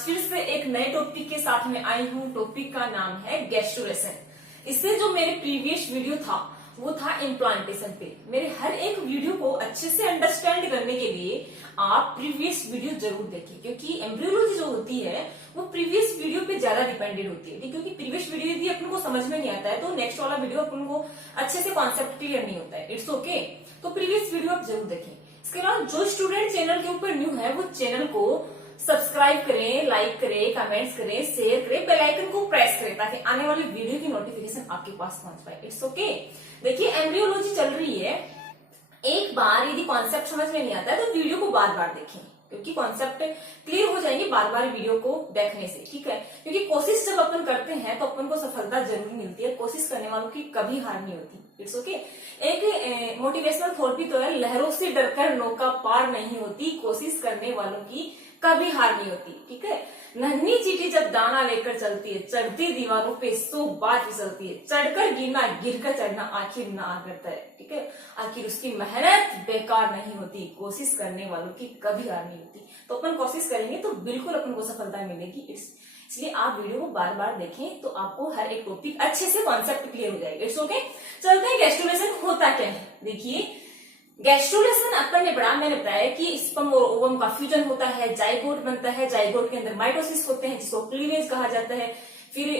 फिर से एक नए टॉपिक के साथ में आई हूँ। टॉपिक का नाम है गैस्ट्रुलेशन। इससे जो मेरे प्रीवियस वीडियो था वो था इम्प्लांटेशन पे। मेरे हर एक वीडियो को अच्छे से अंडरस्टैंड करने के लिए आप प्रीवियस वीडियो जरूर देखें, क्योंकि एम्ब्रियोलॉजी जो होती है वो प्रीवियस वीडियो पे ज्यादा डिपेंडेंट होती है। क्योंकि प्रीवियस वीडियो यदि अपन को समझ में नहीं आता है तो नेक्स्ट वाला वीडियो अपन को अच्छे से कॉन्सेप्ट क्लियर नहीं होता है। इट्स ओके, तो प्रीवियस वीडियो आप जरूर देखें। इसके अलावा जो स्टूडेंट चैनल के ऊपर न्यू है वो चैनल को सब्सक्राइब करें, लाइक करें, कमेंट्स करें, शेयर करें, बेल आइकन को प्रेस करें ताकि आने वाली वीडियो की नोटिफिकेशन आपके पास पहुंच पाए। It's okay. देखिए एम्ब्रियोलॉजी चल रही है, एक बार यदि कॉन्सेप्ट समझ में नहीं आता है तो वीडियो को बार बार देखें, क्योंकि कॉन्सेप्ट क्लियर हो जाएंगे बार बार वीडियो को देखने से। ठीक है, क्योंकि कोशिश जब अपन करते हैं तो अपन को सफलता जरूर मिलती है। कोशिश करने वालों की कभी हार नहीं होती। It's okay. एक मोटिवेशनल थॉट भी तो है, लहरों से डरकर नौका पार नहीं होती, कोशिश करने वालों की कभी हार नहीं होती। ठीक है, नन्ही चींटी जब दाना लेकर चलती है, चढ़ती दीवारों पे 100 बार फिसलती है, चढ़कर गिरना, गिरकर चढ़ना, आखिर ना करता है। ठीक है, आखिर उसकी मेहनत बेकार नहीं होती, कोशिश करने वालों की कभी हार नहीं होती। तो अपन कोशिश करेंगे तो बिल्कुल अपन को सफलता मिलेगी। इसलिए आप वीडियो को बार बार देखें तो आपको हर एक टॉपिक अच्छे से कॉन्सेप्ट क्लियर हो जाएगा। It's okay. चलते हैं गैस्ट्रुलेशन होता क्या है। देखिए गैस्ट्रुलेशन अपन ने पढ़ा, मैंने बताया कि स्पर्म और ओवम का फ्यूजन होता है, जाइगोट बनता है, जाइगोट के अंदर माइटोसिस होते हैं जिसको क्लीवेज कहा जाता है, फिर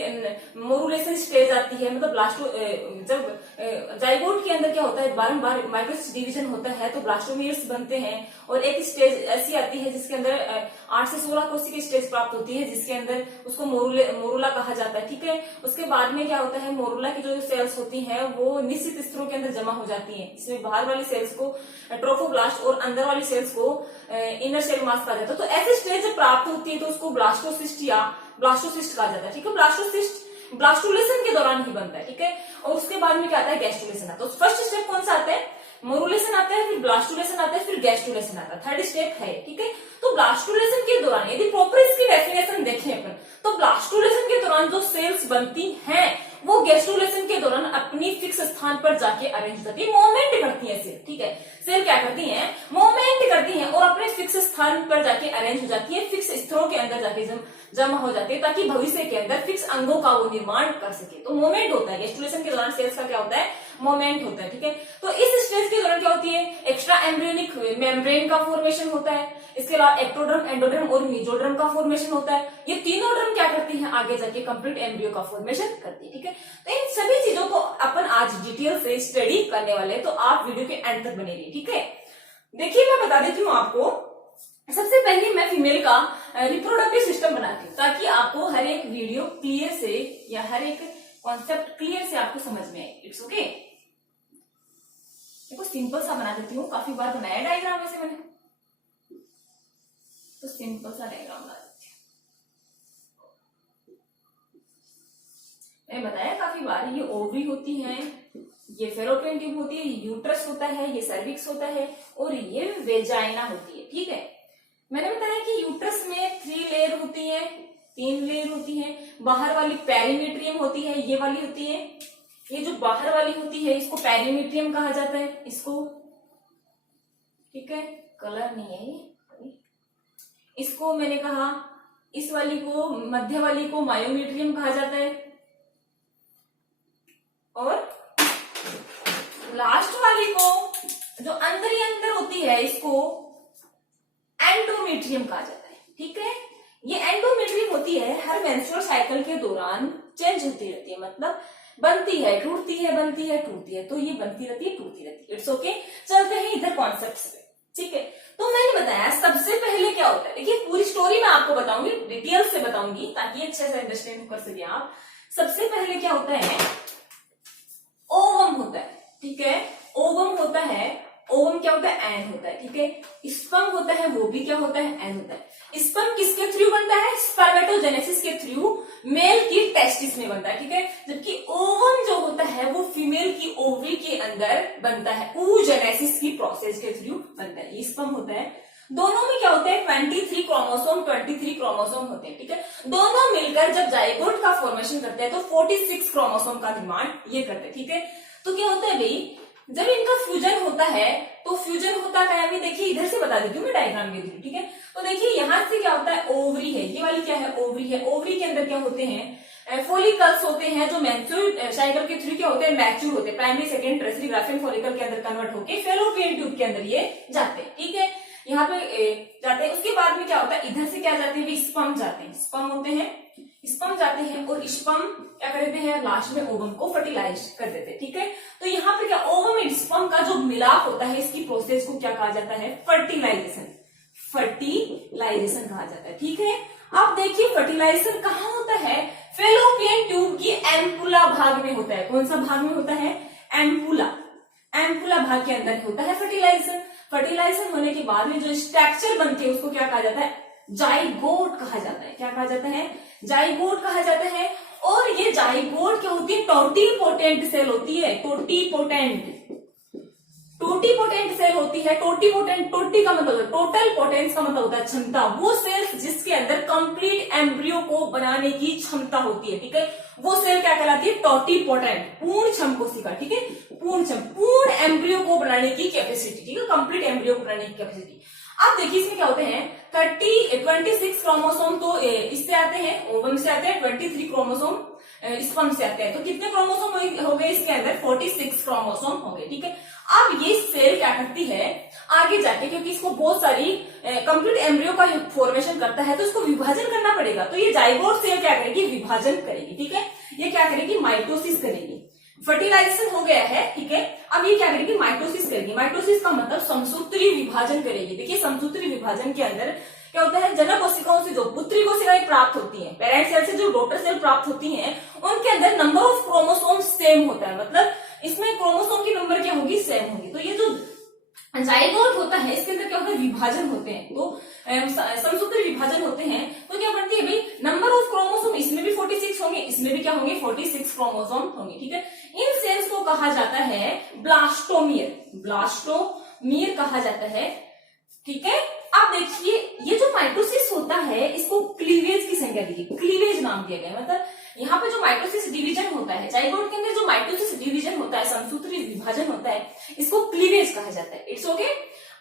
मोरुलेशन स्टेज आती है, मतलब ब्लास्टो जब जाइगोट के अंदर क्या होता है बारंबार माइटोसिस डिवीजन होता है तो ब्लास्टोमियर्स बनते हैं, और एक स्टेज ऐसी आती है जिसके अंदर 8 से 16 कोशिका की स्टेज प्राप्त होती है जिसके अंदर उसको मोरुला कहा जाता है। ठीक है, उसके बाद में क्या होता है, मोरुला की जो सेल्स होती हैं वो निश्चित स्तरों के अंदर जमा हो जाती हैं, जिसमें बाहर वाली सेल्स को ट्रोफोब्लास्ट और अंदर वाली सेल्स को इनर सेल मास कहा जाता है। तो ऐसी स्टेज जब प्राप्त होती है तो उसको ब्लास्टोसिस्ट या ब्लास्टोसिस्ट कहा जाता है। ठीक है, ब्लास्टोसिस्ट ब्लास्टुलेशन के दौरान ही बनता है। ठीक है, और उसके बाद में क्या आता है, गैस्ट्रुलेशन आता है। तो फर्स्ट स्टेप कौन सा आता है, मोरुलेशन आता है, फिर ब्लास्टुलेशन आता है, फिर गैस्ट्रुलेशन आता है। थर्ड स्टेप है। ठीक है, तो ब्लास्टुलेशन के दौरान यदि प्रॉपर इसकी डेफिनेशन देखें अपन तो ब्लास्टुलेशन के दौरान जो सेल्स बनती हैं वो गैस्ट्रुलेशन के दौरान अपनी फिक्स स्थान पर जाके अरेंज हो जाती है, मूवमेंट करती है सेल। ठीक है, सेल क्या करती हैं, मूवमेंट करती हैं और अपने फिक्स स्थान पर जाके अरेंज हो जाती है, फिक्स स्तरों के अंदर जाके जमा हो जाती है ताकि भविष्य के अंदर फिक्स अंगों का वो निर्माण कर सके। तो मूवमेंट होता है गैस्ट्रुलेशन के दौरान, सेल्स का क्या होता है, मूवमेंट होता है। ठीक है, तो इस स्टेज के दौरान क्या होती है, एक्स्ट्रा एम्ब्रियोनिक मेम्ब्रेन का फॉर्मेशन होता है, इसके अलावा एक्टोडर्म, एंडोडर्म और मेसोडर्म का फॉर्मेशन होता है। ये तीनों ड्रम क्या करती हैं, आगे जाके कंप्लीट एम्ब्रियो का फॉर्मेशन करती है। ठीक है, तो इन सभी चीजों को अपन आज डिटेल से स्टडी करने वाले हैं, तो आप वीडियो के एंड तक बने रहिए। ठीक है, देखिए मैं बता देती हूँ आपको, सबसे पहले मैं फीमेल का रिप्रोडक्टिव सिस्टम बनाती हूँ ताकि आपको हर एक वीडियो क्लियर से या हर एक कॉन्सेप्ट क्लियर से आपको समझ में आए। It's okay. देखो सिंपल सा बना देती हूँ, काफी बार बनाया डायग्राम वैसे मैंने, तो सिंपल सा डायग्राम बना देती हूँ। मैंने बताया काफी बार, ये ओवरी होती है, ये फेलोपियन ट्यूब होती है, ये यूट्रस होता है, ये सर्विक्स होता है और ये वेजाइना होती है। ठीक है, मैंने बताया कि यूट्रस में 3 लेयर होती है, 3 लेयर होती है। बाहर वाली पेरिमीट्रियम होती है, ये वाली होती है, ये जो बाहर वाली होती है इसको पेरिमीट्रियम कहा जाता है इसको। ठीक है, कलर नहीं है ये, इसको मैंने कहा, इस वाली को, मध्य वाली को मायोमीट्रियम कहा जाता है, और लास्ट वाली को जो अंदर ही अंदर होती है इसको एंडोमेट्रियम कहा जाता है। ठीक है, ये एंडोमेट्रियम होती है, हर मेंस्ट्रुअल साइकिल के दौरान चेंज होती रहती है, मतलब बनती है, टूटती है, बनती है, टूटती है, तो ये बनती रहती है, टूटती रहती है। It's okay. चलते हैं इधर कॉन्सेप्ट्स पे। ठीक है, तो मैंने बताया सबसे पहले क्या होता है, देखिए पूरी स्टोरी मैं आपको बताऊंगी, डिटेल से बताऊंगी ताकि अच्छे से अंडरस्टैंड कर सके आप। सबसे पहले क्या होता है, ओवम होता है। ठीक है, ओवम होता है, ओवम क्या होता है, एन होता है। ठीक है, स्पर्म होता है, वो भी क्या होता है, एन होता है। स्पर्म किसके थ्रू बनता है, स्पर्मेटोजेनेसिस के थ्रू मेल की टेस्टिस में बनता है। ठीक है, जबकि ओवम जो होता है वो फीमेल की ओवरी के अंदर बनता है, oogenesis की प्रोसेस के थ्रू बनता है। ये स्पर्म होता है, दोनों में क्या होता है 23 क्रोमोसोम होते हैं। ठीक है, दोनों मिलकर जब जाइगोट का फॉर्मेशन करते हैं तो 46 क्रोमोसोम का निर्माण ये करते हैं। ठीक है, तो क्या होता है भाई, जब इनका फ्यूजन होता है तो फ्यूजन होता है, अभी देखिए इधर से बता देती हूँ मैं डायग्राम के थ्रू। ठीक है, तो देखिए यहाँ से क्या होता है, ओवरी है, ये वाली वाली क्या है, ओवरी है। ओवरी के अंदर क्या होते हैं, फोलिकल्स होते हैं, जो मैच्योर साइकिल के थ्रू क्या होते हैं, मैच्योर होते हैं, primary second tertiary Graafian follicle के अंदर कन्वर्ट होके फेलोपियन ट्यूब के अंदर ये जाते हैं। ठीक है, यहाँ पे जाते हैं। उसके बाद में क्या होता है, इधर से क्या जाते हैं, स्पर्म जाते हैं, स्पर्म होते हैं, स्पर्म जाते हैं और स्पर्म क्या करते हैं, लास्ट में ओवम को फर्टिलाइज कर देते हैं। ठीक है, तो यहाँ पे क्या ओवम एंड स्पर्म का जो मिलाप होता है, इसकी प्रोसेस को क्या कहा जाता है, फर्टिलाइजेशन, फर्टिलाइजेशन कहा जाता है। ठीक है, अब देखिए फर्टिलाइजेशन कहाँ होता है, फेलोपियन ट्यूब की एम्पुला भाग में होता है। कौन सा भाग में होता है, एम्पुला, एम्पुला भाग के अंदर होता है फर्टिलाइजेशन। फर्टिलाइजेशन होने के बाद में जो स्ट्रक्चर बनती है उसको क्या कहा जाता है, जाइगोट कहा जाता है। क्या कहा जाता है, जाइगोट कहा जाता है। और ये जाइगोट क्या होती है, टोटीपोटेंट सेल होती है, टोटीपोटेंट, टोटीपोटेंट सेल होती है। टोटीपोटेंट, टोटी का मतलब टोटल, पोटेंस का मतलब होता है क्षमता, वो सेल्स जिसके अंदर कंप्लीट एम्ब्रियो को बनाने की क्षमता होती है। ठीक है, वो सेल क्या कहलाती है, टोटीपोटेंट, पूर्ण क्षम कोशिका। ठीक है, पूर्ण क्षम, पूर्ण एम्ब्रियो को बनाने की कैपेसिटी। ठीक है, कंप्लीट एम्ब्रियो को बनाने की कैपेसिटी। अब देखिए इसमें क्या होते हैं, 26 क्रोमोसोम तो इससे आते हैं, ओवम से आते हैं, 23 क्रोमोसोम स्पर्म से आते हैं। तो कितने क्रोमोसोम हो गए इसके अंदर, 46 क्रोमोसोम हो गए। ठीक है, अब ये सेल क्या करती है आगे जाके, क्योंकि इसको बहुत सारी कंप्लीट एम्ब्रियो का फॉर्मेशन करता है, तो इसको विभाजन करना पड़ेगा। तो ये जाइगोट सेल क्या करेगी, विभाजन करेगी। ठीक है, ये क्या करेगी, माइटोसिस करेगी। फर्टिलाइजेशन हो गया है। ठीक है, अब ये क्या करेगी, माइटोसिस करेगी। माइटोसिस का मतलब समसूत्री विभाजन करेगी। देखिए समसूत्री विभाजन के अंदर क्या होता है, जनक कोशिकाओं से जो पुत्री कोशिकाएं प्राप्त होती हैं, पेरेंट सेल से जो डॉटर सेल प्राप्त होती हैं, उनके अंदर नंबर ऑफ क्रोमोसोम सेम होता है। मतलब इसमें क्रोमोसोम की नंबर क्या होगी, सेम होगी। तो ये जो जाइगोट होता है इसके अंदर क्या होता है, विभाजन होते हैं। तो समसूत्री विभाजन होते हैं, तो क्या बनती है भाई, नंबर ऑफ क्रोमोसोम इसमें भी 46 होंगे, इसमें भी क्या होंगे, 46 क्रोमोसोम होंगे। ठीक है, इन सेल्स को कहा जाता है ब्लास्टोमियर, ब्लास्टोमियर कहा जाता है। ठीक है, अब देखिए ये जो माइटोसिस होता है इसको क्लीवेज की संज्ञा दी, क्लीवेज नाम दिया गया। मतलब यहाँ पे जो माइटोसिस डिवीजन होता है, जाइगोट के अंदर जो माइटोसिस डिवीजन होता है, समसूत्री विभाजन होता है, इसको क्लीवेज कहा जाता है। It's okay.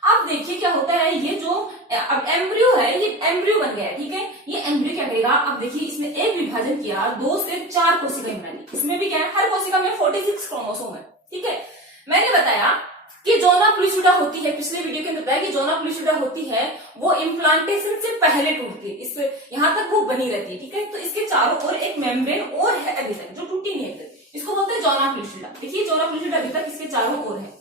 अब देखिए क्या होता है, ये जो अब एम्ब्रियो है, ये एम्ब्रियो बन गया है। ठीक है, ये एम्ब्रियो क्या करेगा, अब देखिए इसने एक विभाजन किया, 2 से 4 कोशिकाएं बना ली। इसमें भी क्या है, हर कोशिका में 46 क्रोमोसोम है। ठीक है, मैंने बताया कि जोना प्लूसिडा होती है, पिछले वीडियो के अंदर बताया कि जोना प्लूसिडा होती है वो इम्प्लांटेशन से पहले टूटती है, इस यहाँ तक वो बनी रहती है। ठीक है, तो इसके चारों ओर एक मेम्ब्रेन और है अभी तक जो टूटी नहीं है, इसको बोलते हैं जोना प्लूसिडा। देखिए जोना प्लूसिडा अभी तक इसके चारों ओर है।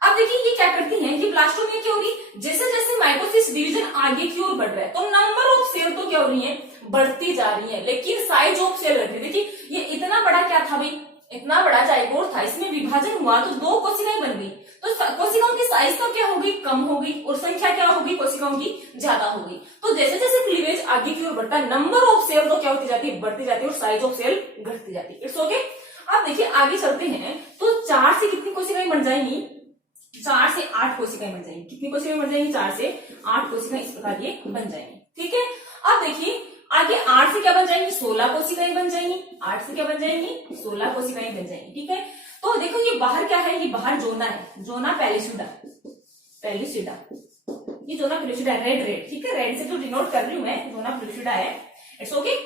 अब देखिए ये क्या करती हैं, ये ब्लास्टोमिया क्या हो रही, जैसे जैसे माइटोसिस डिवीजन आगे की ओर बढ़ रहा है, तो नंबर ऑफ सेल तो क्या हो रही है, बढ़ती जा रही है, लेकिन साइज ऑफ सेल घट रही है। देखिए ये इतना बड़ा क्या था भाई, इतना बड़ा जाइगोट था, इसमें विभाजन हुआ तो 2 कोशिकाएं बन गई, तो कोशिकाओं की साइज तो क्या होगी, कम हो गई, और संख्या क्या होगी, कोशिकाओं की ज्यादा हो गई। तो जैसे जैसे क्लीवेज आगे की ओर बढ़ता है, नंबर ऑफ सेल तो क्या होती जाती है, बढ़ती जाती है, और साइज ऑफ सेल घटती जाती है। It's okay. अब देखिए आगे चलते हैं, तो 4 से कितनी कोशिकाएं बन जाएंगी, 4 से 8 कोशिकाएं बन जाएंगी। कितनी कोशिकाएं बन जाएंगी, 4 से 8 कोशिकाएं इस प्रकार ये बन जाएंगी। ठीक है, अब देखिए आगे 8 से क्या बन जाएंगी, 16 कोशिकाएं बन जाएंगी। 8 से क्या बन जाएंगी, 16 कोशिकाएं बन जाएंगी। ठीक है, तो देखो ये बाहर क्या है, ये बाहर जोना है, जोना पेलिसिडा, पेलिसिडा, ये जोना पेलिसिडा, रेड रेड। ठीक है, रेड से जो डिनोट कर रही हूं मैं, जोना पेलिसिडा है। It's okay.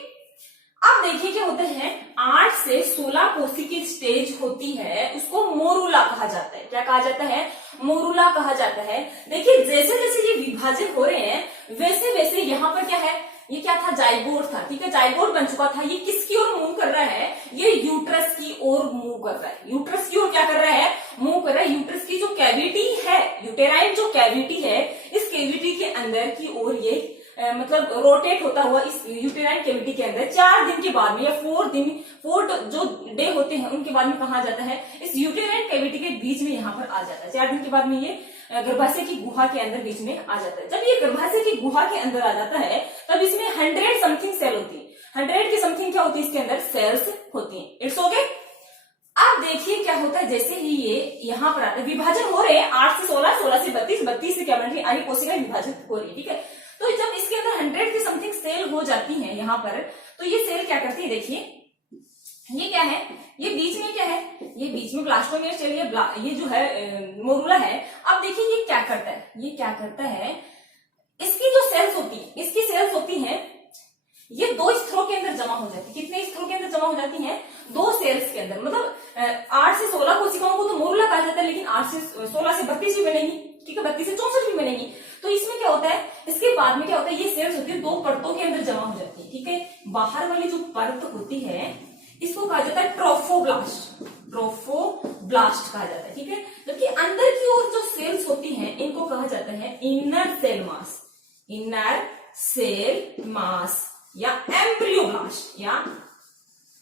अब देखिए क्या होता है, 8 से 16 कोशिकी स्टेज होती है, उसको मोरूला कहा जाता है। क्या कहा जाता है, मोरूला कहा जाता है। देखिए जैसे जैसे ये विभाजन हो रहे हैं, वैसे वैसे यहाँ पर क्या है, ये क्या था, जाइगोट था। ठीक है, जाइगोट बन चुका था, ये किसकी ओर मूव कर रहा है, ये यूट्रस की ओर मूव कर रहा है। यूट्रस की ओर क्या कर रहा है, मूव कर रहा है। यूट्रस की जो कैविटी है, यूटेराइन जो कैविटी है, इस कैविटी के अंदर की ओर ये मतलब रोटेट होता हुआ इस यूटेराइन कैविटी के अंदर 4 दिन के बाद में, या 4 जो डे होते हैं उनके बाद में कहा जाता है, इस यूटेराइन कैविटी के बीच में यहाँ पर आ जाता है। 4 दिन के बाद में ये गर्भाशय की गुहा के अंदर बीच में आ जाता है। जब ये गर्भाशय की गुहा के अंदर आ जाता है, तब इसमें 100 समथिंग सेल होती है। 100 की समथिंग क्या होती है, इसके अंदर सेल्स होती है। It's okay. अब देखिए क्या होता है, जैसे ही ये यहाँ पर आता है, विभाजन हो रहे हैं 8 से 16, 16 से 32, 32 से क्या बन रही है, आगे कोशिकाएं विभाजन हो रही है। ठीक है, तो जब इसके अंदर 100 की समथिंग सेल हो जाती है यहाँ पर, तो ये सेल क्या करती है, देखिए ये क्या है, ये बीच में क्या है, ये बीच में ब्लास्टोमियर सेल, ये जो है मोरूला है। अब देखिए ये क्या करता है, ये क्या करता है, इसकी जो सेल्स होती है, इसकी सेल्स होती है, दो स्तरों के अंदर जमा हो जाती है। कितने स्तरों के अंदर जमा हो जाती हैं? 2 सेल्स के अंदर। मतलब 8 से 16 कोशिकाओं को तो मोरुला कहा जाता है, लेकिन 8 से 16 से 32 भी बनेगी, ठीक है, 32 से 64 भी बनेगी। तो इसमें क्या होता है, इसके बाद में क्या होता है, ये सेल्स होती है 2 परतों के अंदर जमा हो जाती है, ठीक है। बाहर वाली जो परत होती है इसको कहा जाता है ट्रोफोब्लास्ट, ट्रोफोब्लास्ट कहा जाता है, ठीक है। जबकि अंदर की ओर जो सेल्स होती हैं इनको कहा जाता है inner cell mass, inner cell mass या एम्ब्रियोब्लास्ट, या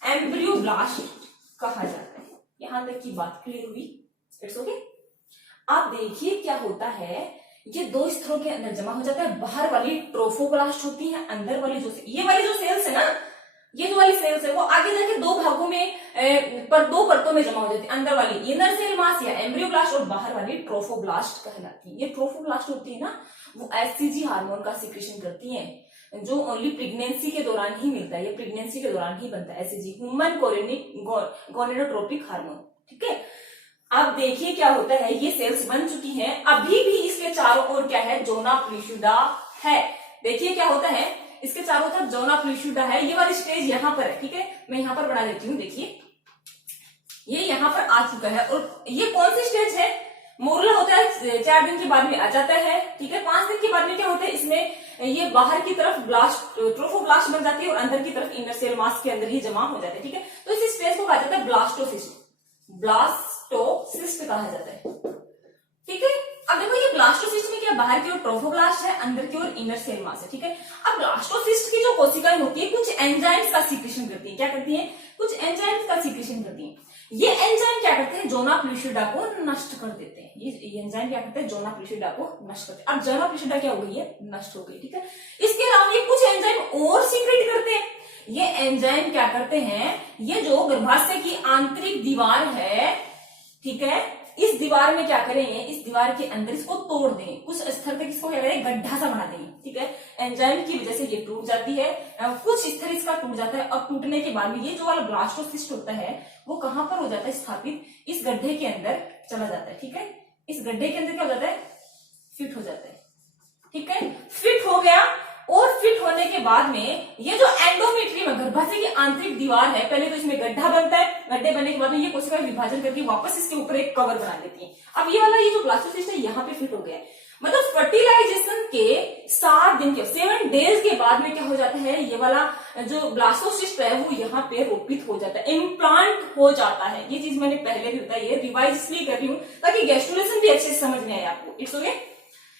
एम्ब्रियोब्लास्ट कहा जाता है। यहां तक की बात क्लियर हुई? It's okay. आप देखिए क्या होता है, ये 2 स्तरों के अंदर जमा हो जाता है। बाहर वाली ट्रोफोब्लास्ट होती है, अंदर वाली जो ये वाली जो सेल्स है ना, ये जो वाली सेल्स है वो आगे जाके 2 भागों में 2 परतों में जमा हो जाती है। अंदर वाली इनर सेल मास या एम्ब्रियोब्लास्ट और बाहर वाली ट्रोफोब्लास्ट कहलाती है। ये ट्रोफोब्लास्ट होती है ना, वो एचसीजी हार्मोन का सिक्रेशन करती है, जो ओनली प्रेगनेंसी के दौरान ही मिलता है, ये प्रेगनेंसी के दौरान ही बनता है, एचसीजी, ह्यूमन गोनेडोट्रोपिक हार्मोन, ठीक है। अब देखिए क्या होता है, ये सेल्स बन चुकी हैं, अभी भी इसके चारों ओर क्या है, जोना प्लीशुडा है। देखिए क्या होता है, इसके चारों तरफ जोना प्लीशुडा है। ये वाली स्टेज यहाँ पर है, ठीक है, मैं यहाँ पर बना देती हूँ। देखिए ये यहाँ पर आ चुका है, और ये कौन सी स्टेज है, मोरुला होता है 4 दिन के बाद में आ जाता है, ठीक है। 5 दिन के बाद में क्या होता है, इसमें ये बाहर की तरफ ब्लास्ट, ट्रोफोब्लास्ट बन जाती है और अंदर की तरफ इनर सेल मास के अंदर ही जमा हो जाते हैं, ठीक है। तो इस स्टेज को कहा जाता है ब्लास्टोसिस्ट, ब्लास्टोसिस्ट कहा जाता है, ठीक है। अब देखो ये ब्लास्टोसिस्ट में क्या, बाहर की ओर ट्रोफोब्लास्ट है, अंदर की ओर इनर सेल मास है, ठीक है। अब ब्लास्टोसिस्ट की जो कोशिकाएं होती है कुछ एंजाइम्स का सीक्रेशन करती है। क्या करती है? कुछ एंजाइम्स का सीक्रेशन करती है। ये एंजाइम क्या करते हैं, जोना प्लीशुडा को नष्ट कर देते हैं। ये एंजाइम क्या करते हैं, जोना प्लीशुडा को नष्ट करते हैं। अब जोना प्लीशुडा क्या हो गई है, नष्ट हो गई, ठीक है। इसके अलावा ये कुछ एंजाइम और सीक्रेट करते हैं। ये एंजाइम क्या करते हैं, ये जो गर्भाशय की आंतरिक दीवार है, ठीक है, इस दीवार में क्या करेंगे, इस दीवार के अंदर इसको तोड़ देंगे, कुछ स्तर तक इसको क्या करेंगे, गड्ढा सा बना देंगे, ठीक है। एंजाइम की वजह से ये टूट जाती है, कुछ स्तर इसका टूट जाता है। अब टूटने के बाद में ये जो वाला ब्लास्टोसिस्ट होता है वो कहां पर हो जाता है स्थापित, इस गड्ढे के अंदर चला जाता है, ठीक है। इस गड्ढे के अंदर क्या हो जाता है, फिट हो जाता है, ठीक है। फिट हो गया, और फिट होने के बाद में ये जो एंडोमेट्रियम है, गर्भाशय की आंतरिक दीवार है, पहले तो इसमें गड्ढा बनता है, गड्ढे बनने के बाद में ये कोशिका विभाजन करके वापस इसके ऊपर एक कवर बना लेती है। अब ये वाला ये जो ब्लास्टोसिस्ट है यहाँ पे फिट हो गया है। मतलब फर्टिलाइजेशन के 7 दिन के 7 डेज के बाद में क्या हो जाता है, ये वाला जो ब्लास्टोसिस्ट है वो यहाँ पे रोपित हो जाता है, इम्प्लांट हो जाता है। ये चीज मैंने पहले भी बताई है, रिवाइज इसलिए कर रही हूँ ताकि गैस्ट्रुलेशन भी अच्छे से समझ में आए आपको। इट्स ओके,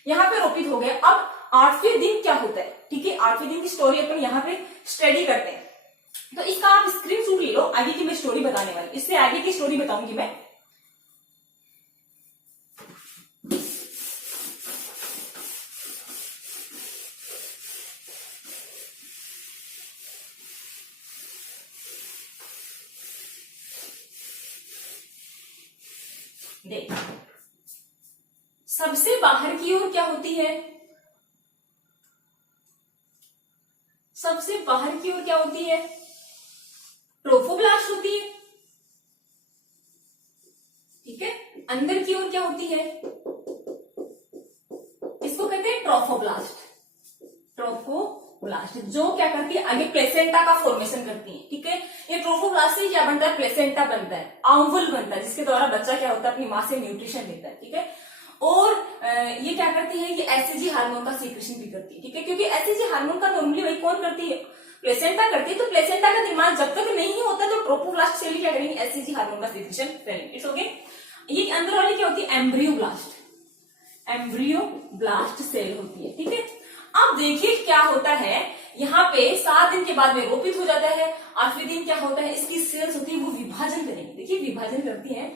यहाँ पे रोपित हो गया। अब 8वें दिन क्या होता है, ठीक है, 8वें दिन की स्टोरी अपन यहाँ पे स्टडी करते हैं। तो इसका आप स्क्रीनशॉट ले लो, आगे की मैं स्टोरी बताने वाली, इससे आगे की स्टोरी बताऊंगी मैं। देख, सबसे बाहर की ओर क्या होती है, सबसे बाहर की ओर क्या होती है, ट्रोफोब्लास्ट होती है, ठीक है। अंदर की ओर क्या होती है, इसको कहते हैं ट्रोफोब्लास्ट, ट्रोफोब्लास्ट जो क्या करती है, आगे प्लेसेंटा का फॉर्मेशन करती है, ठीक है। ये ट्रोफोब्लास्ट से क्या बनता है, प्लेसेंटा बनता है, आउवल बनता है, जिसके द्वारा बच्चा क्या होता है, अपनी मां से न्यूट्रिशन लेता है, ठीक है। और ये क्या करती है, ये एचसीजी हार्मोन का सीक्रेशन भी करती है, ठीक है। क्योंकि एचसीजी हार्मोन का नॉर्मली वही कौन करती है, प्लेसेंटा करती है। तो प्लेसेंटा का दिमाग जब तक नहीं होता तो ट्रोफोब्लास्ट सेल क्या करेंगे, एचसीजी हार्मोन का सीक्रेशन करेंगे। It's okay. ये अंदर वाली क्या होती है, एम्ब्रियोब्लास्ट, एम्ब्रियोब्लास्ट सेल होती है, ठीक है। अब देखिए क्या होता है, यहाँ पे 7 दिन के बाद में रोपित हो जाता है। 8वें दिन क्या होता है, इसकी सेल्स होती है वो विभाजन करेंगी, देखिए विभाजन करती है।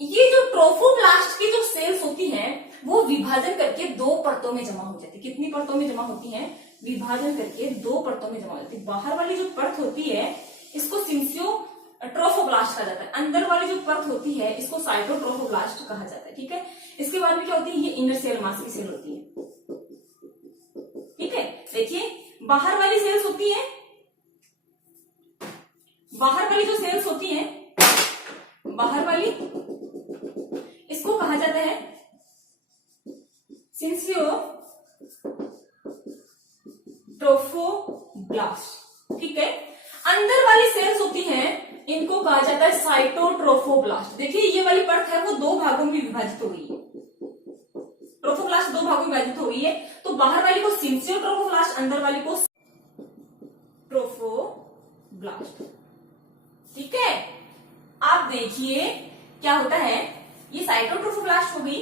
ये जो ट्रोफोब्लास्ट की जो सेल्स होती हैं वो विभाजन करके 2 परतों में जमा हो जाती है। कितनी परतों में जमा होती हैं, विभाजन करके 2 परतों में जमा हो जाती है। बाहर वाली जो परत होती है इसको सिंसियो ट्रोफोब्लास्ट कहा जाता है, अंदर वाली जो परत होती है इसको साइटोट्रोफोब्लास्ट कहा जाता है, ठीक है। इसके बाद में क्या होती है, ये इनर सेल मास की सेल होती है, ठीक है। देखिए बाहर वाली सेल्स होती है, बाहर वाली जो सेल्स होती है, बाहर वाली इसको कहा जाता है सिंसियो ट्रोफोब्लास्ट, साइटोट्रोफोब्लास्ट। ठीक है, अंदर वाली सेल्स होती हैं, इनको कहा जाता है साइटोट्रोफोब्लास्ट। देखिए ये वाली परत है वो दो भागों में विभाजित हो गई है, ट्रोफोब्लास्ट दो भागों में विभाजित हो गई है। तो बाहर वाली को सिंसियोट्रोफोब्लास्ट, अंदर वाली को ट्रोफोब्लास्ट। ठीक है, आप देखिए क्या होता है, ये साइटोट्रोफोब्लास्ट हो गई।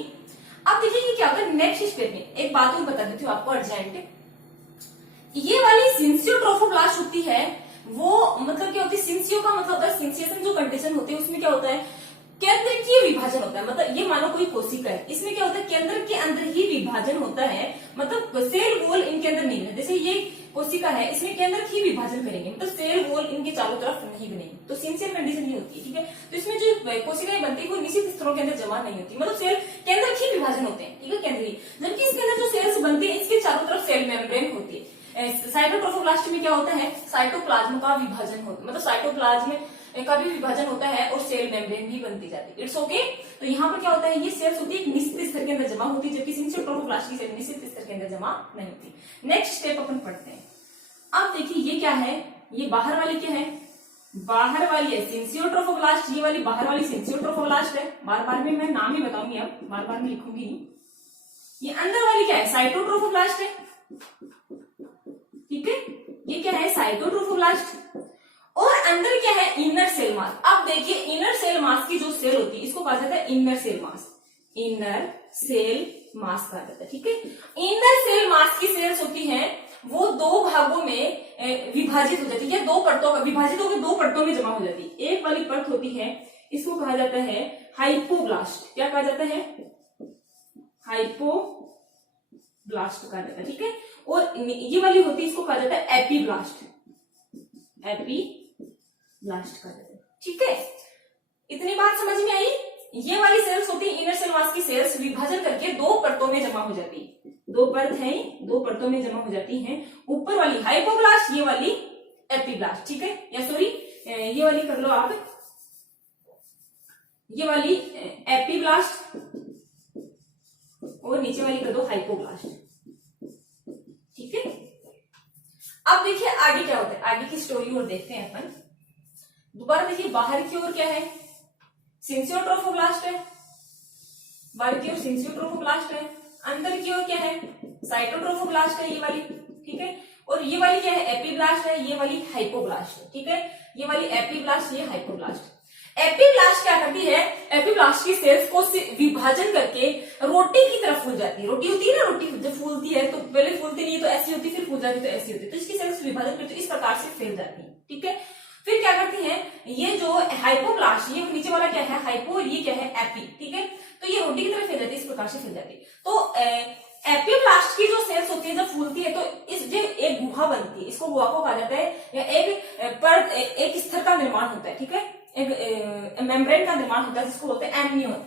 अब देखिए ये क्या होता है नेक्स्ट स्टेप में, एक बात और बता देती हूँ आपको अर्जेंट। ये वाली सिंसियोट्रोफोब्लास्ट होती है वो मतलब क्या होती है, सिंसियो का मतलब होता है सिंसिएशन जो कंडीशन होती है उसमें क्या होता है, केंद्रीय विभाजन होता है। मतलब ये मानो कोई कोशिका है, इसमें क्या होता है केंद्र के अंदर ही विभाजन होता है, मतलब सेल वॉल इनके अंदर नहीं है। जैसे ये कोशिका है, इसमें केंद्र ही विभाजन करेंगे, मतलब सेल वॉल इनके चारों तरफ नहीं बनेगी, तो सिंसियर कंडीशन ये होती है। ठीक है, तो इसमें जो कोशिकाएं बनती है वो निश्चित स्तरों के अंदर जमा नहीं होती, मतलब सेल केंद्र ही विभाजन होते हैं। ठीक है, केंद्रीय, जबकि इसके अंदर जो सेल्स बनती है इसके चारों तरफ सेल मेम्ब्रेन होती है। साइटोट्रोफोब्लास्ट में क्या होता है, साइटोप्लाज्म का विभाजन होता है, मतलब साइटोप्लाज्म का भी विभाजन होता है और सेल मेम्ब्रेन भी बनती जाती है। It's okay. तो यहाँ पर क्या होता है, ये सेल्स होती है एक निश्चित स्तर के अंदर जमा होती है, जबकि सिंसियोट्रोफोब्लास्ट की सेल निश्चित स्तर के अंदर जमा नहीं होती। नेक्स्ट स्टेप अपन पढ़ते हैं। अब देखिए ये क्या है, ये बाहर वाली क्या है, बाहर वाली है सिंसियोट्रोफोब्लास्ट, ये वाली बाहर वाली सिंसियोट्रोफोब्लास्ट है। बार बार में मैं नाम ही बताऊंगी, अब बार बार में लिखूंगी नहीं। ये अंदर वाली क्या है, साइटोट्रोफोब्लास्ट है। ठीक है, ये क्या है, साइटोट्रोफोब्लास्ट। और अंदर क्या है, इनर सेल मास। अब देखिए इनर सेल मास की जो सेल होती है इसको कहा जाता है inner cell mass, inner cell mass कहा जाता है। ठीक है, इनर सेल मास की सेल्स होती हैं वो दो भागों में विभाजित हो जाती है, दो परतों का विभाजित होकर दो परतों में जमा हो जाती है। एक वाली परत होती है, इसको कहा जाता है हाइपोब्लास्ट। क्या कहा जाता है, हाइपोब्लास्ट कहा जाता है। ठीक है, और ये वाली होती है, इसको कहा जाता है एपीब्लास्ट, एपीब्लास्ट कहा जाता है। ठीक है, इतनी बात समझ में आई। ये वाली सेल्स होती है इनर सेल मास की सेल्स, विभाजन करके दो परतों में जमा हो जाती है, दो परत है, दो परतों में जमा हो जाती हैं। ऊपर वाली हाइपोब्लास्ट, ये वाली एपीब्लास्ट। ठीक है, या सॉरी ये वाली कर लो आप, ये वाली एपीब्लास्ट और नीचे वाली कर दो हाइपोब्लास्ट। ठीक है, अब देखिए आगे क्या होता है, आगे की स्टोरी और देखते हैं अपन। दोबारा देखिए बाहर की ओर क्या है, सिंसियोट्रोफोब्लास्ट है, बाहर की ओर सिंसियोट्रोफोब्लास्ट है। अंदर की ओर क्या है, साइटोट्रोफोब्लास्ट है ये वाली। ठीक है, और ये वाली क्या है, एपीब्लास्ट है, ये वाली हाइपोब्लास्ट है। ठीक है, ये वाली एपीब्लास्ट, ये हाइपोब्लास्ट। एपीब्लास्ट क्या करती है, एपीब्लास्ट की सेल्स को विभाजन करके रोटी की तरफ फूल जाती है। रोटी होती है ना, रोटी जब फूलती है तो पहले फूलती नहीं है तो ऐसी होती है, फिर फूल जाती है तो ऐसी होती है, तो इसकी सेल्स विभाजन करके इस प्रकार से फैल जाती है। ठीक है, फिर क्या करती है, ये जो हाइपोब्लास्ट, ये नीचे वाला क्या है हाइपो और ये क्या है एपी। ठीक है, तो ये रोटी की तरफ फैल जाती है, इस प्रकार से फैल जाती है। तो एपीब्लास्ट की जो सेल्स होती है जब फूलती है तो इस जो एक गुहा बनती है, इसको गुहा को कहा जाता है, या एक स्तर का निर्माण होता है। ठीक है, एक मेम्ब्रेन का निर्माण होता है जिसको बोलते हैं एमनियोन,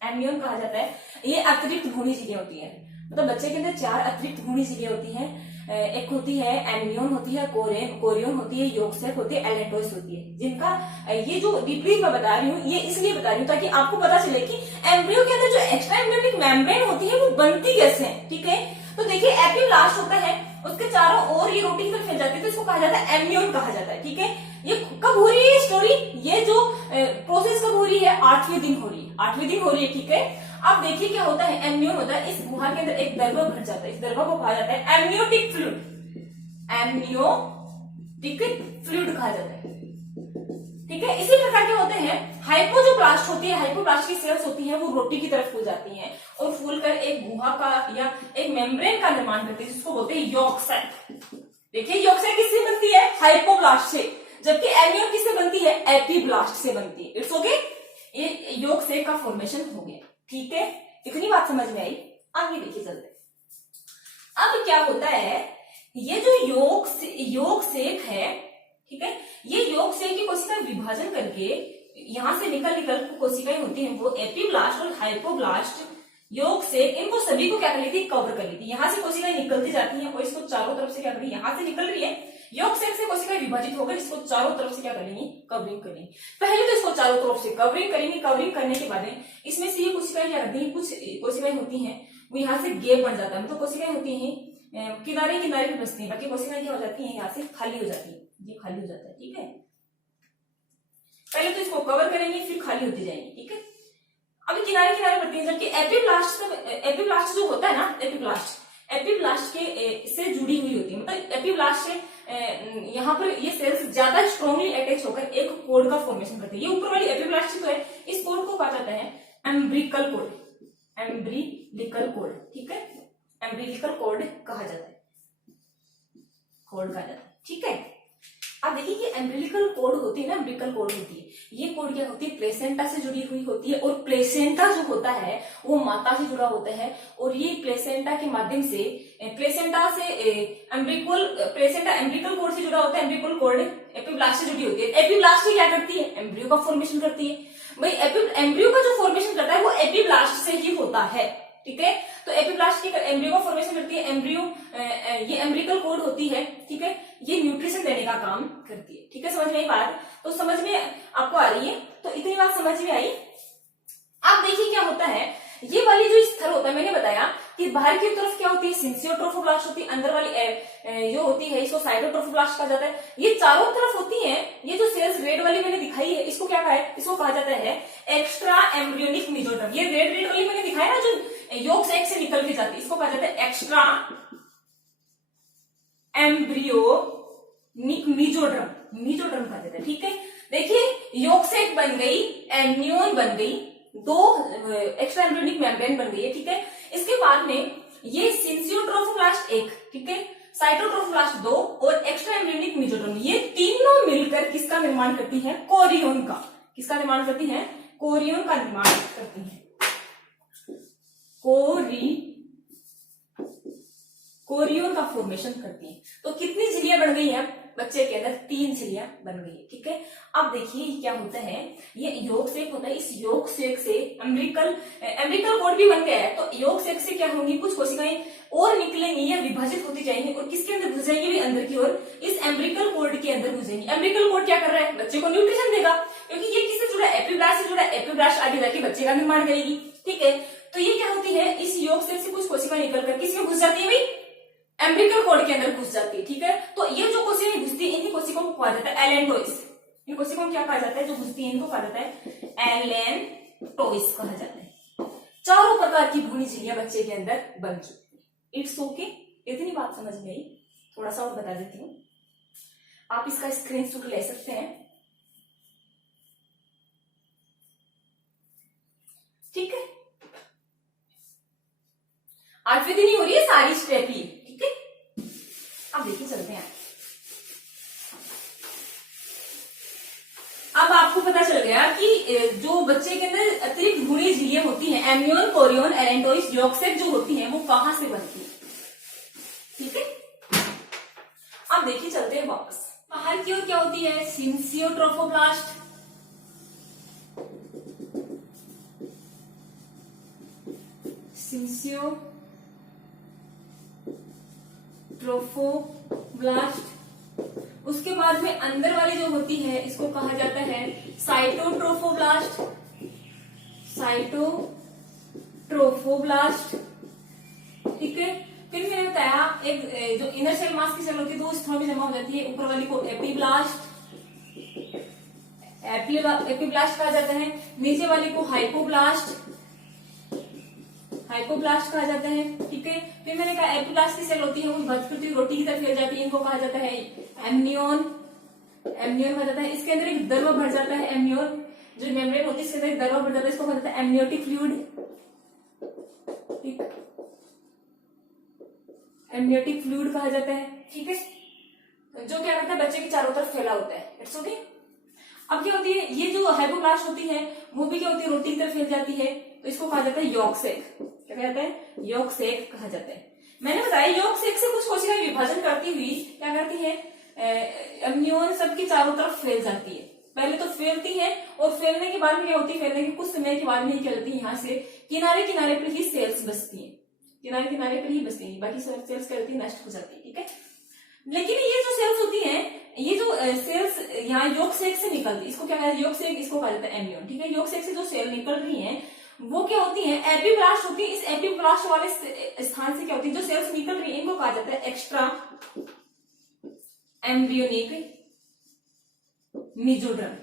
एमनियोन कहा जाता है। ये अतिरिक्त भूरी चीजें होती है, मतलब बच्चे के अंदर चार अतिरिक्त भूरी चीजें होती हैं। एक होती है एमनियोन, होती है कोरियन होती है, योगसेक होती है, एलेटोइस होती है, जिनका ये जो डीपली मैं बता रही हूँ ये इसलिए बता रही हूँ ताकि आपको पता चले कि एम्ब्रियो के अंदर जो एक्स्ट्रा एम्ब्रियोनिक मेम्ब्रेन होती है वो बनती कैसे है। ठीक है, तो देखिए एपीब्लास्ट होता है, उसके चारों ओर ये रोटी की तरफ फैल जाती है, तो इसको कहा जाता है एमनियोन कहा जाता है। ठीक है, ये कब हो रही है स्टोरी, ये जो प्रोसेस कब हो रही है, 8वें दिन हो रही है, 8वें दिन हो रही है। ठीक है, अब देखिए क्या होता है, एमनियोन होता है, इस गुहा के अंदर एक दर्भा भर जाता है, इस दर्भा को कहा जाता है एमनियोटिक फ्लूइड, एमनियोटिक फ्लूइड कहा जाता है। ठीक है, इसी प्रकार के होते हैं हाइपो जो ब्लास्ट होती है, हाइपोब्लास्ट की सेल्स होती हैं वो रोटी की तरफ फूल जाती हैं और फूलकर एक गुहा का या एक मेम्ब्रेन का निर्माण करती है जिसको बोलते हैं योगसेक। देखिए योगसेक किससे बनती है, हाइपोब्लास्ट से, जबकि एमनियोन किससे बनती है, एपीब्लास्ट से बनती है। इट्स ओके, ये योगसेक का फॉर्मेशन हो गया। ठीक है, इतनी बात समझ में आई। आगे देखिए चलते। अब क्या होता है, ये जो योगसेक है, ठीक है, ये योगसेक की कोशिका विभाजन करके यहां से निकल कोशिकाएं होती हैं वो एपीब्लास्ट और हाइपोब्लास्ट, योगसेक, इनको सभी को क्या कर लेती है, कवर कर लेती है। यहाँ से कोशिकाएं निकलती जाती हैं और इसको चारों तरफ से क्या कर रही है, यहाँ से निकल रही है, योगसेक से कोशिकाएं विभाजित होकर इसको चारों तरफ से क्या करेंगी, कवरिंग करेंगी। पहले तो इसको चारों तरफ से कवरिंग करेंगी, कवरिंग करने के बाद इसमें से ये कोशिकाएं क्या करती है, कुछ कोशिकाएं होती हैं वो यहाँ से गैप बन जाता है, मतलब कोशिकाएं होती हैं किनारे किनारे पे बसती हैं, बाकी कोशिकाएं क्या हो जाती हैं, यहाँ से खाली हो जाती है, ये खाली हो जाता है। ठीक है, पहले तो इसको कवर करेंगे फिर खाली होती जाएंगी। ठीक है, अभी किनारे किनारे बढ़ती है, जबकि एपिब्लास्ट जो होता है ना, एपिब्लास्ट के से जुड़ी हुई होती है, मतलब एपिब्लास्ट से यहाँ पर ये सेल्स ज्यादा स्ट्रॉन्गली अटैच होकर एक कोड का फॉर्मेशन करती है। ये ऊपर वाली एपिब्लास्ट जो है, इस कोड को कहा जाता है एम्ब्रिकल कोड, एम्ब्रिकल कोड। ठीक है, एम्ब्रिकल कोड कहा जाता है, कोड कहा जाता है। ठीक है, अब देखिए ये एम्ब्रिकल कोड होती है ना, एम्ब्रिकल कोड होती है, ये कोड क्या होती है, प्लेसेंटा से जुड़ी हुई होती है, और प्लेसेंटा जो होता है वो माता से जुड़ा होता है, और ये प्लेसेंटा के माध्यम से प्लेसेंटा एम्ब्रिकल कोड से जुड़ा होता है, एम्ब्रिकल कोड एपिब्लास्ट से जुड़ी होती है। एपिब्लास्ट क्या करती है, एम्ब्रियो का फॉर्मेशन करती है। भाई एम्ब्रियो का जो फॉर्मेशन करता है वो एपिब्लास्ट से ही होता है। ठीक है, तो एपिब्लास्ट की एम्ब्रियो का फॉर्मेशन करती है, एम्ब्रियो ये एम्ब्रिकल कोड होती है। ठीक है, ये न्यूट्रिशन देने का काम करती है। ठीक है, समझ में आई बात, तो समझ में आपको आ रही है, तो इतनी बात समझ में आई। अब देखिए क्या होता है, ये वाली जो स्थल होता है, मैंने बताया कि बाहर की तरफ क्या होती है, सिंसियोट्रोफोब्लास्ट होती है, अंदर वाली जो होती है इसको साइटोट्रोफोब्लास्ट कहा जाता है। ये चारों तरफ होती है, ये जो सेल्स रेड वाली मैंने दिखाई है, इसको क्या कहा है, इसको कहा जाता है एक्स्ट्रा एम्ब्रियोनिक मेसोडर्म। ये रेड वाली मैंने दिखाया ना, जो योग सेक से निकल के जाती है, इसको कहा जाता है एक्स्ट्रा एम्ब्रियोनिक मेसोडर्म कहा जाता है। ठीक है, देखिए योग सेक बन गई, एम्नियोन बन गई, दो एक्स्ट्रा एम्ब्रियोनिक मेम्ब्रेन बन गई है। ठीक है, इसके बाद में ये सिंसियोट्रोफोब्लास्ट एक, ठीक है, साइटोट्रोफोब्लास्ट दो, और एक्स्ट्रा एम्ब्रियोनिक मेसोडर्म, ये तीनों मिलकर किसका निर्माण करती है, कोरियोन का। किसका निर्माण करती है, कोरियोन का निर्माण करती है, कोरियोन का फॉर्मेशन करती है। तो कितनी झिल्लियां बन गई हैं बच्चे के अंदर, 3 झिल्लियां बन गई है। ठीक है, अब देखिए क्या होता है, ये योग सेक होता है, इस योग सेक से एम्ब्रिकल कोड भी बन गया है, तो योग सेक से क्या होंगी, कुछ कोशिकाएं और निकलेंगी या विभाजित होती जाएंगी, और किसके अंदर घुस जाएंगी, अंदर की ओर, इस एम्ब्रिकल कोड के अंदर घुस जाएंगी। एम्ब्रिकल कोड क्या कर रहा है, बच्चे को न्यूट्रिशन देगा, क्योंकि ये किससे जुड़ा है, एपिब्लास्ट से जुड़ा है, एपिब्लास्ट आगे जाके बच्चे का निर्माण करेगी। ठीक है, तो ये क्या होती है, इस योग सेक से कुछ कोशिकाएं निकलकर किसमें घुस जाती है भाई, एम्ब्रिकल कोड के अंदर घुस जाती है। ठीक है, तो ये जो कोशिकाएं घुसती है, इन्हीं कोशिकाओं को कहा जाता है एलेंटोइस। इन कोशिकाओं को क्या कहा जाता है, जो घुसती है इनको कहा जाता है एलेंटोइस कहा जाता है। चारों प्रकार की भ्रूण झिल्लियां बच्चे के अंदर बन चुकी है। इट्स ओके, इतनी बात समझ में आई, थोड़ा सा और बता देती हूँ, आप इसका स्क्रीनशॉट ले सकते हैं। ठीक है, 8वें दिन ही हो रही है सारी स्टेप ही। ठीक है, अब देखिए चलते हैं। अब आपको पता चल गया कि जो बच्चे के अंदर अतिरिक्त भ्रूणीय झिल्लियां होती हैं, एम्नियोन, कोरियोन, एलेंटोइस, योग सेक जो होती हैं, वो कहां से बनती है। ठीक है, अब देखिए चलते हैं वापस। बाहर की ओर क्या होती है, सिंसियोट्रोफोब्लास्ट, ट्रोफोब्लास्ट। उसके बाद में अंदर वाली जो होती है, इसको कहा जाता है साइटोट्रोफोब्लास्ट, साइटोट्रोफोब्लास्ट। ठीक है, फिर मैंने बताया एक जो इनर सेल मास की सेल होती है, दो स्थलों में जमा हो जाती है, ऊपर वाली को एपिब्लास्ट कहा जाता है, नीचे वाली को हाइपोब्लास्ट कहा जाता है। ठीक है, फिर मैंने कहा एपिब्लास्ट की सेल होती है, वो भजती रोटी की तरफ फैल जाती है, इनको कहा जाता है एम्नियोन कहा जाता है। इसके अंदर एक द्रव भर जाता है, एम्नियोन जो मेम्ब्रेन होती है, इसके अंदर एक द्रव भर जाता है, इसको कहा जाता है एम्नियोटिक फ्लूइड। ठीक, एम्नियोटिक फ्लूइड कहा जाता है। ठीक है, जो क्या करता है, बच्चे के चारों तरफ फैला होता है। It's okay. अब क्या होती है, ये जो हाइपोब्लास्ट होती है, वो भी क्या होती है, रोटी की तरफ फैल जाती है, तो इसको कहा जाता है योग सेक। क्या कहते हैं, योग सेक कहा जाता है। मैंने बताया योग सेक से कुछ कोशिकाएं विभाजन करती हुई क्या करती है, एम्नियोन सबके चारों तरफ फैल जाती है। पहले तो फैलती है, और फैलने के बाद में क्या होती है, फैलने के कुछ समय के बाद में क्या होती है, यहाँ से किनारे किनारे पर ही सेल्स बसती है, किनारे किनारे पर ही बसती है, बाकी सेल्स क्या होती है, नष्ट हो जाती है। ठीक है, लेकिन ये जो सेल्स होती है, ये जो सेल्स यहाँ योग सेक से निकलती है, इसको क्या कहते हैं, योग सेक, इसको कहा जाता है एम्नियोन। ठीक है, योग सेक से जो सेल निकल रही है, वो क्या होती है, एपीब्लास्ट होती है। इस एपीब्लास्ट वाले स्थान से क्या होती है, जो सेल्स निकल रही है इनको कहा जाता है extra embryonic mesoderm.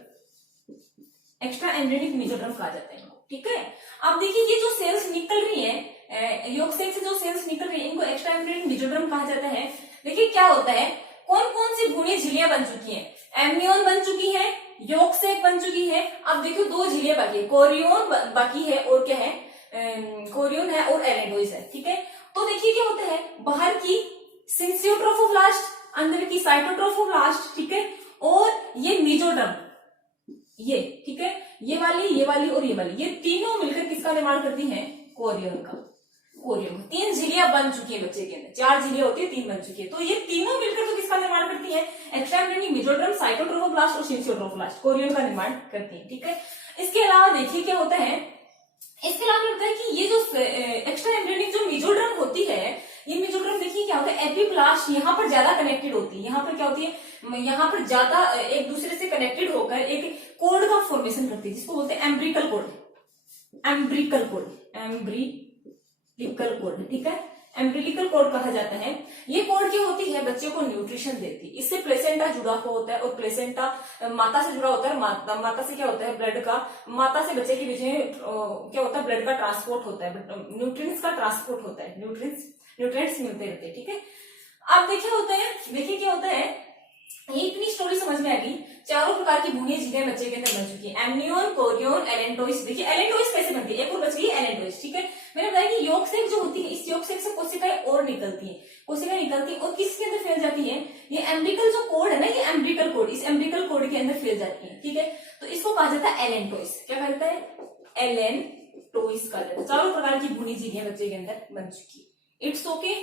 Extra embryonic mesoderm कहा जाता है, ठीक है। अब देखिए ये जो सेल्स निकल रही है यॉर्क सेल से जो सेल्स निकल रही है इनको एक्स्ट्रा एम्ब्रियोनिक मेसोडर्म कहा जाता है। देखिए क्या होता है, कौन कौन सी भ्रूणीय झिल्लियां बन चुकी हैं, एमनियोन बन चुकी है, यॉर्क सेल बन चुकी है। अब देखियो दो झिल्लियां बाकी है, कोरियोन बाकी है और क्या है, कोरियोन है और एलेंडोइस है, ठीक है। तो देखिए क्या होता है, बाहर की सिंसियोट्रोफोब्लास्ट, अंदर की साइटोट्रोफोब्लास्ट, ठीक है, और ये मेसोडर्म, ये ठीक है, ये वाली और ये वाली, ये तीनों मिलकर किसका निर्माण करती हैं, कोरियन का। कोरियन 3 झिल्लियां बन चुकी है बच्चे के अंदर, 4 झिल्लियां होती है, 3 बन चुकी है। तो ये तीनों मिलकर तो किसका निर्माण करती है, एक्स्ट्रा एम्ब्रियोनिक मेसोडर्म, साइटोट्रोफोब्लास्ट और सिंसियोट्रोफोब्लास्ट, कोरियन का निर्माण करती है, ठीक है। इसके अलावा देखिए क्या होता है, इसके अलावा होता है कि ये जो एक्स्ट्रा एम्ब्रियोनिक जो मेसोडर्म होती है, ये मेसोडर्म देखिए क्या होता है, एपीब्लास्ट यहाँ पर ज्यादा कनेक्टेड होती है, यहाँ पर क्या होती है, यहाँ पर ज्यादा एक दूसरे से कनेक्टेड होकर एक कोड का फॉर्मेशन करती है, जिसको बोलते हैं एम्ब्रिकल कोड, एम्ब्रिकल कोड, एम्ब्रिकल कोड, ठीक है, एम्ब्रिकल कोड कहा जाता है। ये कोड क्या होती है, बच्चे को न्यूट्रिशन देती है। इससे प्लेसेंटा जुड़ा हुआ होता है और प्लेसेंटा माता से जुड़ा होता है। माता से क्या होता है, ब्लड का, माता से बच्चे के बीच में क्या होता है, ब्लड का ट्रांसपोर्ट होता है, न्यूट्रिएंट्स का ट्रांसपोर्ट होता है, न्यूट्रिएंट्स मिलते रहते हैं, ठीक है। अब देखिए होता है, देखिए क्या होता है, ये इतनी स्टोरी समझ में आ गई। चारों प्रकार की भ्रूणीय झिल्लियां बच्चे के अंदर बन चुकी है, एमनियोन, कोरियोन, एलेंटोइस। देखिए एलेंटोइस कैसे बनती है, एक और बच गई एलेंटोइस, ठीक है। मैंने बताया कि यॉर्क सेल जो होती है, इस यॉर्क सेल से कोशिकाएं और निकलती है, कोशिकाएं निकलती है और किसके अंदर फैल जाती है, ये एम्ब्रिकल जो कोड है ना, ये एम्ब्रिकल कोड, इस एम्ब्रिकल कोड के अंदर फैल जाती है, ठीक है। तो इसको कहा जाता है एलेंटोइस। क्या कहता है, एलेंटोइस कहा जाता है। चारों प्रकार की भ्रूणीय झिल्लियां बच्चे के अंदर बन चुकी है, इट्स ओके।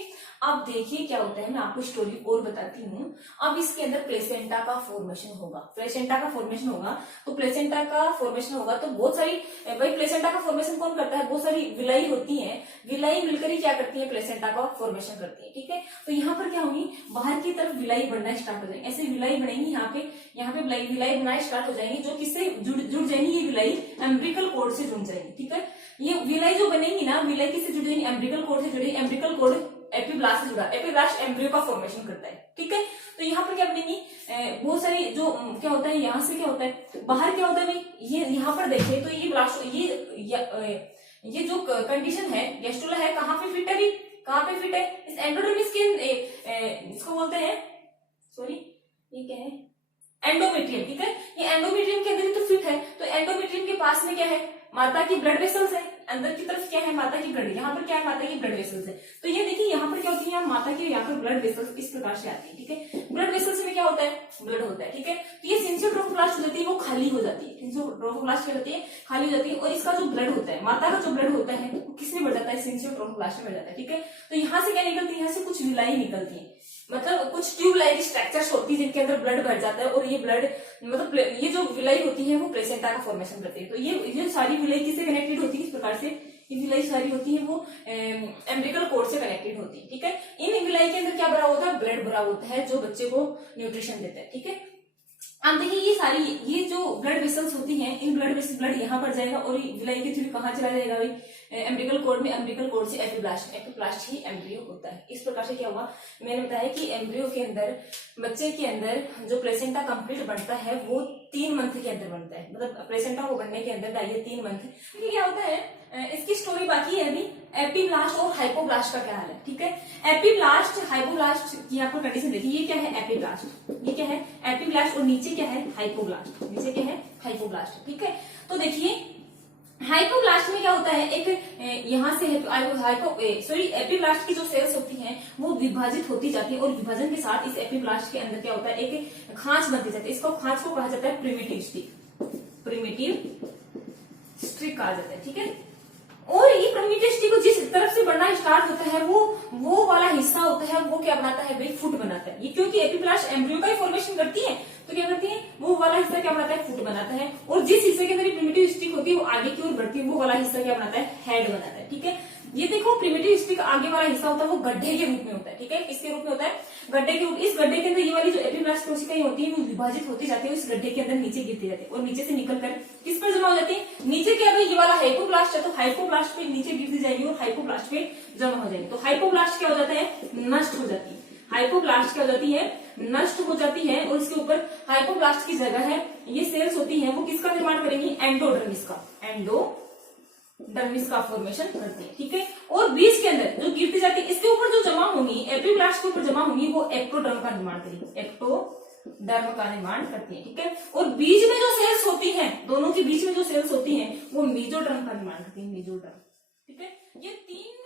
अब देखिए क्या होता है, मैं आपको स्टोरी और बताती हूँ। अब इसके अंदर प्लेसेंटा का फॉर्मेशन होगा, प्लेसेंटा का फॉर्मेशन होगा। तो प्लेसेंटा का फॉर्मेशन होगा तो बहुत सारी, भाई प्लेसेंटा का फॉर्मेशन कौन करता है, बहुत सारी विलाई होती है, विलाई मिलकर ही क्या करती है, प्लेसेंटा का फॉर्मेशन करती है, ठीक है। तो यहाँ पर क्या होगी, बाहर की तरफ विलाई बढ़ना स्टार्ट हो जाएगी, ऐसे विलाई बढ़ेंगी, यहाँ पे विलाई बनना स्टार्ट हो जाएंगी, जो किससे जुड़ जाएंगी, ये विलाई एम्ब्रिकल कोड से जुड़ जाएंगी, ठीक है। ये विलाई जो बनेंगी ना, विलाई किससे जुड़ी जाएंगी, एम्ब्रिकल कोड से जुड़ी, एम्ब्रिकल कोड एपीब्लास्ट से जुड़ा, एपीब्लास्ट एम्ब्रियो का फॉर्मेशन करता है, ठीक है। तो यहाँ पर क्या बनेंगी, बहुत सारी जो क्या होता है, यहाँ से क्या होता है, बाहर क्या होता है भाई, ये यहाँ पर देखें तो ये ब्लास्ट, ये जो कंडीशन है, गेस्टुला है, कहाँ पे फिट है भाई, कहाँ पे फिट है, इस एंडोडर्मिस के, इसको बोलते हैं, सॉरी ये क्या है, एंडोमेट्रियम, ठीक है। ये एंडोमेट्रियम के अंदर ही तो फिट है। तो एंडोमेट्रियम के पास में क्या है, माता की ब्लड वेसल्स है, अंदर की तरफ क्या है, माता की ब्लड, यहाँ पर क्या है, माता की ब्लड वेसल्स है। तो ये देखिए यहाँ पर क्या होती है, माता की यहाँ पर ब्लड वेसल्स इस प्रकार से आती है, ठीक है। ब्लड वेसल्स में क्या होता है, ब्लड होता है, ठीक है। तो ये सिंसियोट्रोफोब्लास्ट हो जाती है, वो खाली हो जाती है, सिंसियोट्रोफोब्लास्ट क्या होती है, खाली हो जाती है। और इसका जो ब्लड होता है, माता का जो ब्लड होता है, वो किसमें बढ़ जाता है, सिंसियोट्रोफोब्लास्ट में बढ़ जाता है, ठीक है। तो यहाँ से क्या निकलती है, यहाँ से कुछ विलाई निकलती है, मतलब कुछ ट्यूब लाइक स्ट्रक्चर्स होती है जिनके अंदर ब्लड भर जाता है, और ये ब्लड मतलब ये जो विलाई होती है वो प्लेसेंटा का फॉर्मेशन करती है। तो ये सारी विलाई किससे कनेक्टेड होती है, इस प्रकार से ये विलाई सारी होती है वो एम्ब्रिकल कोड से कनेक्टेड होती है, ठीक है। इन विलाई के अंदर क्या भरा होता है, ब्लड भरा होता है, जो बच्चे को न्यूट्रिशन देता है, ठीक है। अब देखिए ये सारी, ये जो ब्लड वेसल्स होती हैं, इन ब्लड यहाँ पर जाएगा और विलाई के थ्रू कहाँ चला जाएगा भाई, एम्ब्रिकल कोड में, एम्ब्रिकल कोड से एपीब्लास्ट ही एम्ब्रियो होता है। इस प्रकार से क्या हुआ, मैंने बताया कि एम्ब्रियो के अंदर, बच्चे के अंदर जो प्लेसेंटा कंप्लीट बनता है वो 3 मंथ के अंदर बनता है, मतलब प्लेसेंटा को बनने के अंदर चाहिए 3 मंथ। देखिए क्या होता है, इसकी स्टोरी बाकी है अभी, एपीब्लास्ट और हाइपोब्लास्ट का क्या हाल है, ठीक है। एपीब्लास्ट, हाइपोब्लास्ट की आपको कंडीशन देखिए, ये क्या है, एपीब्लास्ट, ये क्या है, एपीब्लास्ट, और नीचे क्या है, हाइपोब्लास्ट, नीचे क्या है, हाइपोब्लास्ट, ठीक है। तो देखिए हाइपोब्लास्ट में क्या होता है, एक यहाँ से एपीब्लास्ट की जो सेल्स होती हैं वो विभाजित होती जाती है, और विभाजन के साथ इस एपीब्लास्ट के अंदर क्या होता है, एक खांच बनती जाती है। इसको खांच को कहा जाता है प्रिमिटिव स्टिक कहा जाता है, ठीक है। और ये प्रिमिटिव स्टिक को जिस तरफ से बढ़ना स्टार्ट होता है वो वाला हिस्सा होता है, वो क्या बनाता है भाई, फुट बनाता है। ये क्योंकि एपीब्लास्ट एम्ब्रियो का ही फॉर्मेशन करती है, तो क्या करती है, वो वाला हिस्सा क्या बनाता है, फुट बनाता है। और जिस हिस्से के अंदर प्रिमिटिव स्टिक होती है वो आगे की ओर बढ़ती है, वो वाला हिस्सा क्या बनाता है, हेड बनाता है, ठीक है। ये देखो प्रिमिटिव स्टिक आगे वाला हिस्सा होता है वो गड्ढे के रूप में होता है, ठीक है। किसके रूप में होता है, गड्ढे के रूप। इस गड्ढे के अंदर ये वाली जो एपीब्लास्ट एपिब्लास्ट कोशिकाएं होती है वो विभाजित होती जाती है, उस गड्ढे के अंदर नीचे गिरती जाती है और नीचे से निकलकर किस पर जमा हो जाती है, नीचे के। अभी ये वाला हाइपोब्लास्ट है तो हाइपोब्लास्ट पे नीचे गिरती जाएगी और हाइपोब्लास्ट पे जमा हो जाएगी। तो हाइपोब्लास्ट क्या हो जाता है, नष्ट हो जाती है। हाइपोब्लास्ट क्या हो जाती है, नष्ट हो जाती है। और इसके ऊपर हाइपोब्लास्ट की जगह है ये सेल्स होती है वो किसका निर्माण करेंगी, एंडोडर्मिस का, एंडोडर्मिस का फॉर्मेशन करती है। ठीक है, और बीज के अंदर जो गिरती जाती है इसके ऊपर जो जमा होंगी, एपिब्लास्ट के ऊपर जमा होंगी, वो एक्टोडर्म का निर्माण करेगी, एक्टोडर्म का निर्माण करती है। ठीक है, और बीज में जो सेल्स होती है, दोनों के बीच में जो सेल्स होती है वो मेसोडर्म का निर्माण करती है, मेसोडर्म। ठीक है, ये तीन